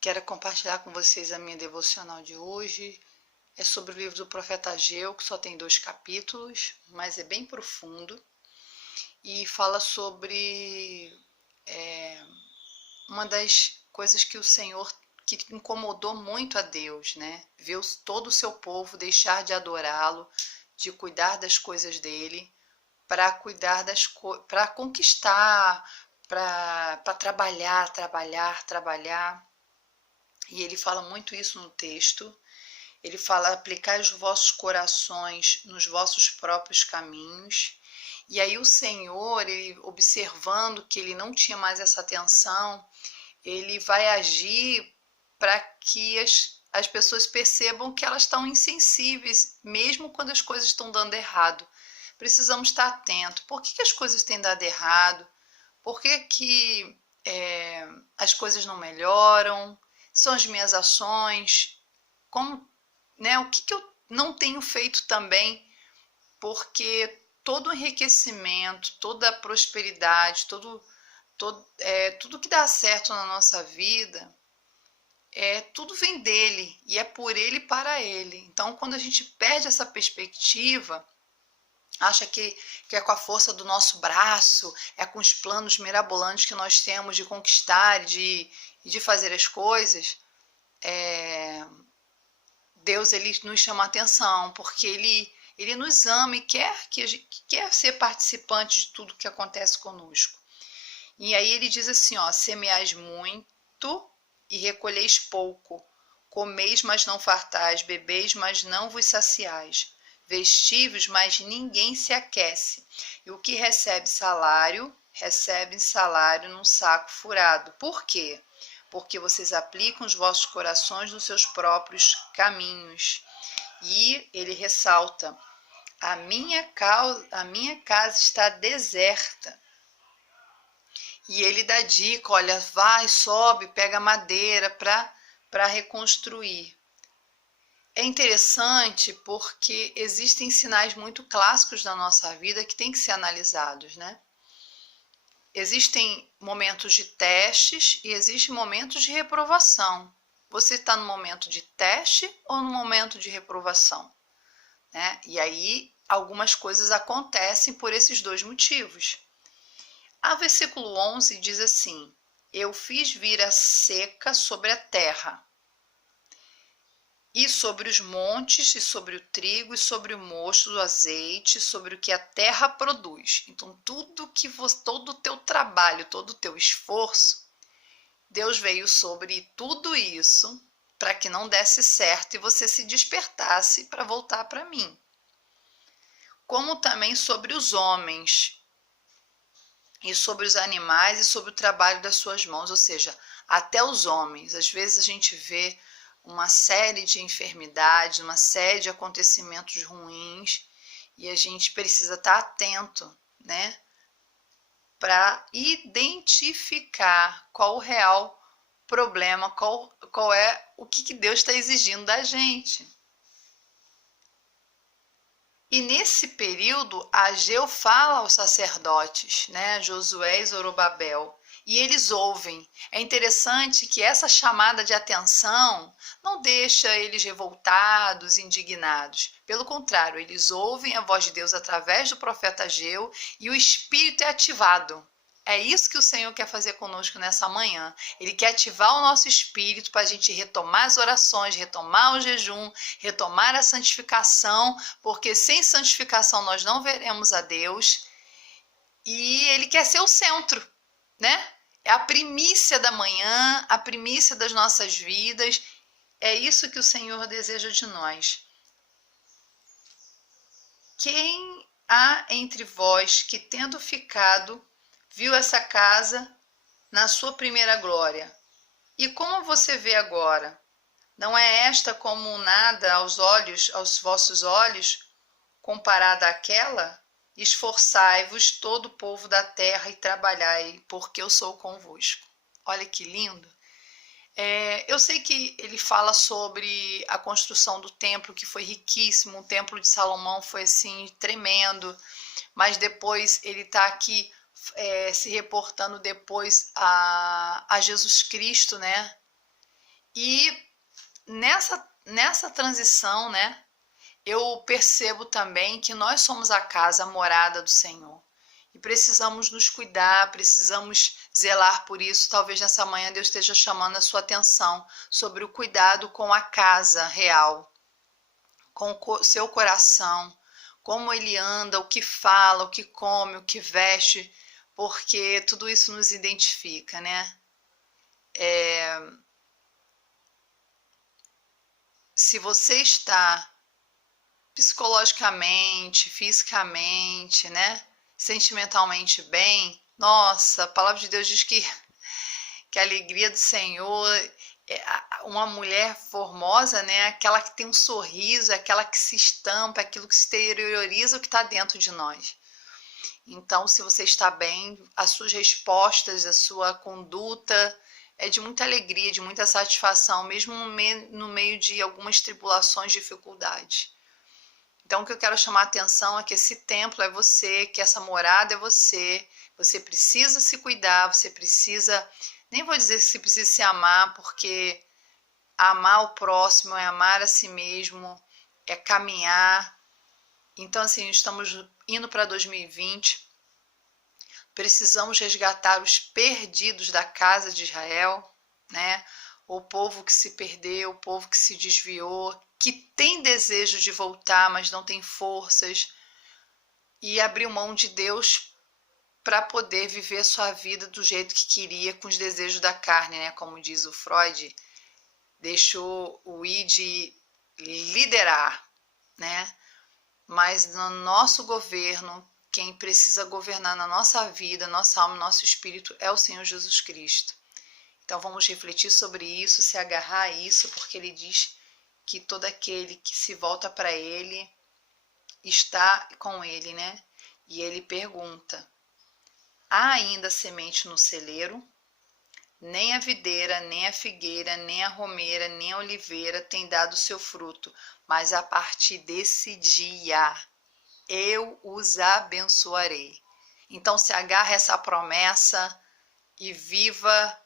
Quero compartilhar com vocês a minha devocional de hoje. É sobre o livro do profeta Ageu, que só tem 2 capítulos, mas é bem profundo. E fala sobre uma das coisas que o Senhor, que incomodou muito a Deus, né? Ver todo o seu povo deixar de adorá-lo, de cuidar das coisas dele, para cuidar para conquistar, para trabalhar. E ele fala muito isso no texto. Ele fala: aplicai os vossos corações nos vossos próprios caminhos. E aí o Senhor, ele, observando que ele não tinha mais essa atenção, ele vai agir para que as pessoas percebam que elas estão insensíveis, mesmo quando as coisas estão dando errado. Precisamos estar atentos. Por que as coisas têm dado errado? Por que as coisas não melhoram? São as minhas ações? Como, né? O que eu não tenho feito também? Porque todo o enriquecimento, toda a prosperidade, tudo que dá certo na nossa vida, tudo vem dele e é por ele e para ele. Então, quando a gente perde essa perspectiva, acha que é com a força do nosso braço, é com os planos mirabolantes que nós temos de conquistar e de fazer as coisas, Deus, ele nos chama a atenção, porque ele nos ama e quer ser participante de tudo que acontece conosco. E aí ele diz assim, ó: semeais muito e recolheis pouco, comeis, mas não fartais, bebeis, mas não vos saciais, vestíveis, mas ninguém se aquece. E o que recebe salário num saco furado. Por quê? Porque vocês aplicam os vossos corações nos seus próprios caminhos. E ele ressalta: a minha casa está deserta. E ele dá dica: olha, vai, sobe, pega madeira para reconstruir. É interessante porque existem sinais muito clássicos da nossa vida que têm que ser analisados, né? Existem momentos de testes e existem momentos de reprovação. Você está no momento de teste ou no momento de reprovação, né? E aí algumas coisas acontecem por esses dois motivos. A versículo 11 diz assim: eu fiz vir a seca sobre a terra, e sobre os montes, e sobre o trigo, e sobre o mosto, o azeite, sobre o que a terra produz. Então, todo o teu trabalho, todo o teu esforço, Deus veio sobre tudo isso para que não desse certo e você se despertasse para voltar para mim. Como também sobre os homens, e sobre os animais, e sobre o trabalho das suas mãos, ou seja, até os homens. Às vezes a gente vê uma série de enfermidades, uma série de acontecimentos ruins, e a gente precisa estar atento, né, para identificar qual o real problema, qual é o que Deus está exigindo da gente. E nesse período, Ageu fala aos sacerdotes, né, Josué e Zorobabel, e eles ouvem. É interessante que essa chamada de atenção não deixa eles revoltados, indignados. Pelo contrário, eles ouvem a voz de Deus através do profeta Ageu e o espírito é ativado. É isso que o Senhor quer fazer conosco nessa manhã. Ele quer ativar o nosso espírito para a gente retomar as orações, retomar o jejum, retomar a santificação, porque sem santificação nós não veremos a Deus. E Ele quer ser o centro, né? É a primícia da manhã, a primícia das nossas vidas. É isso que o Senhor deseja de nós. Quem há entre vós que, tendo ficado, viu essa casa na sua primeira glória? E como você vê agora? Não é esta como nada aos vossos olhos, comparada àquela? Esforçai-vos, todo o povo da terra, e trabalhai, porque eu sou convosco. Olha que lindo. Eu sei que ele fala sobre a construção do templo, que foi riquíssimo. O templo de Salomão foi assim tremendo, mas depois ele está aqui se reportando depois a Jesus Cristo, né? E nessa transição, né, eu percebo também que nós somos a casa, a morada do Senhor. E precisamos nos cuidar, precisamos zelar por isso. Talvez nessa manhã Deus esteja chamando a sua atenção sobre o cuidado com a casa real, com o seu coração, como ele anda, o que fala, o que come, o que veste, porque tudo isso nos identifica, né? Se você está psicologicamente, fisicamente, né, sentimentalmente bem, nossa, a palavra de Deus diz que a alegria do Senhor uma mulher formosa, né, aquela que tem um sorriso, aquela que se estampa, aquilo que exterioriza o que está dentro de nós. Então, se você está bem, as suas respostas, a sua conduta é de muita alegria, de muita satisfação, mesmo no meio de algumas tribulações, dificuldades. Então, o que eu quero chamar a atenção é que esse templo é você, que essa morada é você. Você precisa se cuidar, você precisa, nem vou dizer que você precisa se amar, porque amar o próximo é amar a si mesmo, é caminhar. Então, assim, estamos indo para 2020, precisamos resgatar os perdidos da casa de Israel, né? O povo que se perdeu, o povo que se desviou, que tem desejo de voltar, mas não tem forças, e abriu mão de Deus para poder viver sua vida do jeito que queria, com os desejos da carne, né? Como diz o Freud, deixou o id liderar, né? Mas no nosso governo, quem precisa governar na nossa vida, nossa alma, nosso espírito é o Senhor Jesus Cristo. Então vamos refletir sobre isso, se agarrar a isso, porque ele diz que todo aquele que se volta para ele está com ele, né? E ele pergunta: há ainda semente no celeiro? Nem a videira, nem a figueira, nem a romeira, nem a oliveira tem dado seu fruto, mas a partir desse dia eu os abençoarei. Então se agarre a essa promessa e viva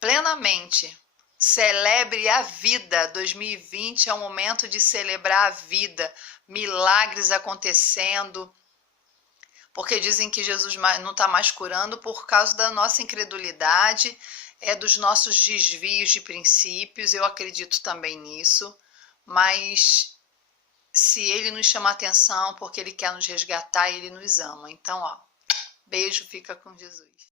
plenamente. Celebre a vida. 2020 é um momento de celebrar a vida, milagres acontecendo, porque dizem que Jesus não está mais curando por causa da nossa incredulidade, dos nossos desvios de princípios. Eu acredito também nisso, mas se ele nos chama a atenção porque ele quer nos resgatar, ele nos ama. Então, ó, beijo, fica com Jesus.